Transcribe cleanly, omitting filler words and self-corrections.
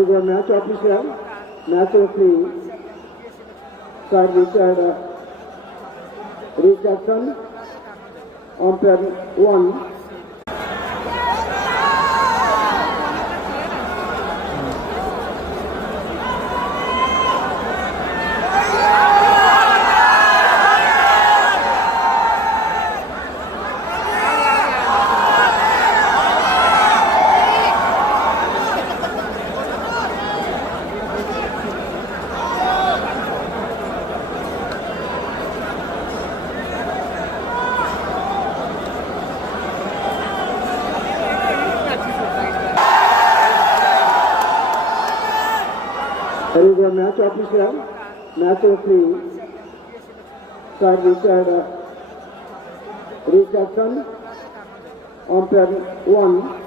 There is a match official, match referee, Sir Richardson, umpire 1. There is a match official, match referee, Sir Richardson, umpire 1.